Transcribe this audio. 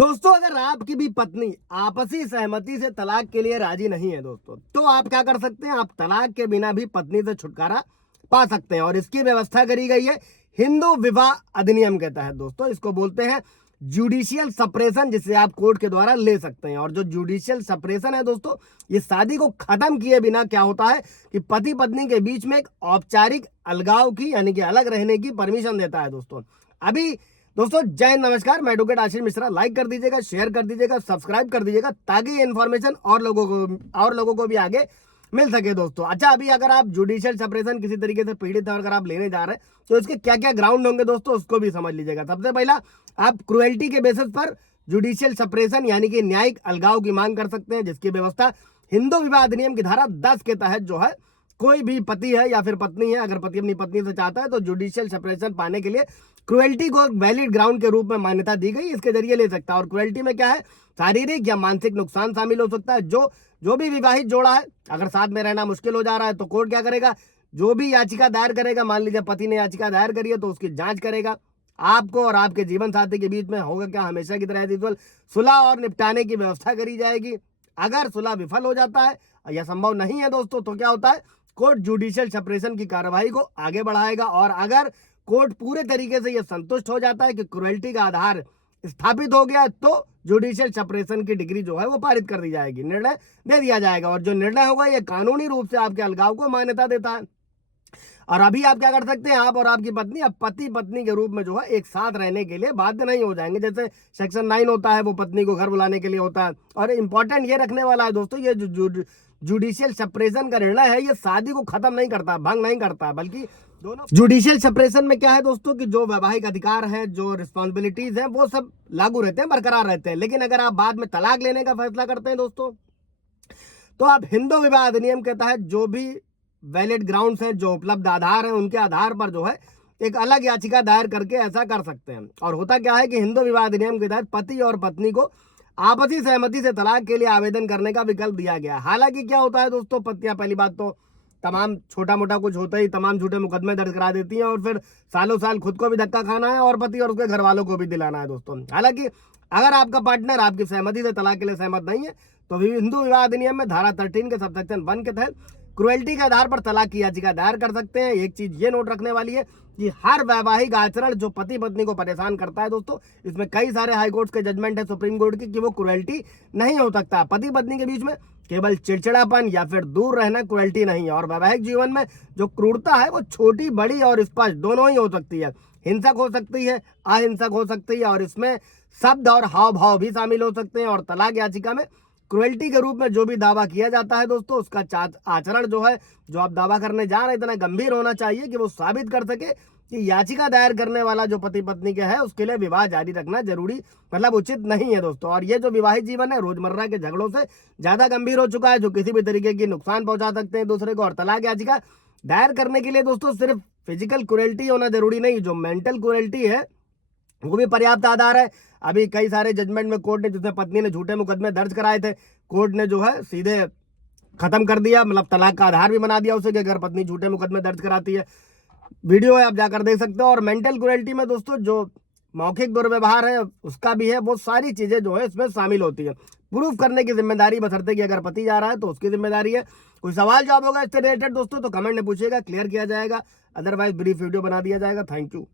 दोस्तों, अगर आपकी भी पत्नी आपसी सहमति से तलाक के लिए राजी नहीं है दोस्तों, तो आप क्या कर सकते हैं। आप तलाक के बिना भी पत्नी से छुटकारा पा सकते हैं और इसकी व्यवस्था करी गई है हिंदू विवाह अधिनियम के तहत। दोस्तों, इसको बोलते हैं जुडिशियल सेपरेशन, जिसे आप कोर्ट के द्वारा ले सकते हैं। और जो जुडिशियल सेपरेशन है दोस्तों, ये शादी को खत्म किए बिना क्या होता है कि पति पत्नी के बीच में एक औपचारिक अलगाव की यानी कि अलग रहने की परमिशन देता है। दोस्तों जय हिंद, नमस्कार। मैं एडवोकेट आशीष मिश्रा। लाइक कर दीजिएगा, शेयर कर दीजिएगा, सब्सक्राइब कर दीजिएगा, ताकि ये इन्फॉर्मेशन और लोगों को भी आगे मिल सके। दोस्तों, अच्छा, अभी अगर आप जुडिशियल सेपरेशन किसी तरीके से पीड़ित है और अगर आप लेने जा रहे हैं तो इसके क्या क्या ग्राउंड होंगे दोस्तों, उसको भी समझ लीजिएगा। सबसे पहला, आप क्रुएल्टी के बेसिस पर जुडिशियल सेपरेशन यानी कि न्यायिक अलगाव की मांग कर सकते हैं, जिसकी व्यवस्था हिंदू विवाह अधिनियम की धारा 10 के तहत जो है, कोई भी पति है या फिर पत्नी है, अगर पति अपनी पत्नी से चाहता है तो जुडिशियल सेपरेशन पाने के लिए क्रुएल्टी को वैलिड ग्राउंड के रूप में मान्यता दी गई, इसके जरिए ले सकता है। और क्रुएल्टी में क्या है, शारीरिक या मानसिक नुकसान शामिल हो सकता है। जो भी विवाहित जोड़ा है, अगर साथ में रहना मुश्किल हो जा रहा है तो कोर्ट क्या करेगा, जो भी याचिका दायर करेगा, मान लीजिए पति ने याचिका दायर करी है तो उसकी जांच करेगा। आपको और आपके जीवन साथी के बीच में होगा क्या, हमेशा की तरह सुलह और निपटाने की व्यवस्था करी जाएगी। अगर सुलह विफल हो जाता है या संभव नहीं है दोस्तों, तो क्या होता है, कोर्ट जुडिशियल सेपरेशन की कार्रवाई को आगे बढ़ाएगा। और अगर कोर्ट पूरे तरीके से यह संतुष्ट हो जाता है कि क्रुएल्टी का आधार स्थापित हो गया, तो जुडिशियल सेपरेशन की डिग्री जो है वो पारित कर दी जाएगी, निर्णय दे दिया जाएगा। और जो निर्णय होगा ये कानूनी रूप से आपके अलगाव को मान्यता देता है। और अभी आप क्या कर सकते हैं, आप और आपकी पत्नी अब पति पत्नी के रूप में जो है एक साथ रहने के लिए बाध्य नहीं हो जाएंगे। जैसे सेक्शन 9 होता है, वो पत्नी को घर बुलाने के लिए होता है। और इंपॉर्टेंट ये रखने वाला है दोस्तों, ये जुडिशियल सेपरेशन का निर्णय है, ये शादी को खत्म नहीं करता, भंग नहीं करता, बल्कि दोनों जुडिशियल सेपरेशन में क्या है दोस्तों कि जो वैवाहिक अधिकार हैं, जो रिस्पॉन्सिबिलिटीज हैं, वो सब लागू रहते हैं, बरकरार रहते हैं। लेकिन अगर आप बाद में तलाक लेने का फैसला करते हैं दोस्तों, तो आप हिंदू विवाह अधिनियम के तहत जो भी वैलिड ग्राउंड्स हैं, जो उपलब्ध आधार हैं, उनके आधार पर जो है एक अलग याचिका दायर करके ऐसा कर सकते हैं। और होता क्या है कि हिंदू विवाह अधिनियम के तहत पति और पत्नी को आपसी सहमति से तलाक के लिए आवेदन करने का विकल्प दिया गया। हालांकि क्या होता है दोस्तों, पत्नियां पहली बात तो तमाम छोटा मोटा कुछ होता ही तमाम झूठे मुकदमे दर्ज करा देती हैं, और फिर सालों साल खुद को भी धक्का खाना है और पति और उसके घर वालों को भी दिलाना है दोस्तों। हालांकि अगर आपका पार्टनर आपकी सहमति से तलाक के लिए सहमत नहीं है, तो हिंदू विवाह अधिनियम में धारा 13 के सबसेक्शन 1 के तहत क्रुएल्टी के आधार पर तलाक की याचिका दायर कर सकते हैं। एक चीज ये नोट रखने वाली है कि हर वैवाहिक आचरण जो पति पत्नी को परेशान करता है दोस्तों, इसमें कई सारे हाई कोर्ट के जजमेंट है, सुप्रीम कोर्ट की, कि वो क्रुएल्टी नहीं हो सकता। पति पत्नी के बीच में केवल चिड़चिड़ापन या फिर दूर रहना क्रुएल्टी नहीं है। और वैवाहिक जीवन में जो क्रूरता है वो छोटी, बड़ी और स्पष्ट दोनों ही हो सकती है। हिंसक हो सकती है, अहिंसक हो सकती है, और इसमें शब्द और हाव भाव भी शामिल हो सकते हैं। और तलाक याचिका में क्रुएल्टी के रूप में जो भी दावा किया जाता है दोस्तों, उसका आचरण जो है, जो आप दावा करने जा रहे हैं, इतना गंभीर होना चाहिए कि वो साबित कर सके कि याचिका दायर करने वाला जो पति पत्नी के है, उसके लिए विवाह जारी रखना जरूरी मतलब उचित नहीं है दोस्तों। और ये जो विवाहित जीवन है रोजमर्रा के झगड़ों से ज्यादा गंभीर हो चुका है, जो किसी भी तरीके की नुकसान पहुंचा सकते हैं दूसरे को। और तलाक याचिका दायर करने के लिए दोस्तों सिर्फ फिजिकल क्रुएल्टी होना जरूरी नहीं, जो मेंटल क्रुएल्टी है वो भी पर्याप्त आधार है। अभी कई सारे जजमेंट में कोर्ट ने, जिसमें पत्नी ने झूठे मुकदमे दर्ज कराए थे, कोर्ट ने जो है सीधे खत्म कर दिया, मतलब तलाक का आधार भी बना दिया उसे कि अगर पत्नी झूठे मुकदमे दर्ज कराती है। वीडियो है, आप जाकर देख सकते हो। और मेंटल क्रुएल्टी में दोस्तों जो मौखिक दुर्व्यवहार है उसका भी है, वो सारी चीजें जो है इसमें शामिल होती है। प्रूफ करने की जिम्मेदारी बशर्ते कि अगर पति जा रहा है तो उसकी जिम्मेदारी है। कोई सवाल जवाब होगा इससे रिलेटेड दोस्तों तो कमेंट में पूछिएगा, क्लियर किया जाएगा, अदरवाइज ब्रीफ वीडियो बना दिया जाएगा। Thank you.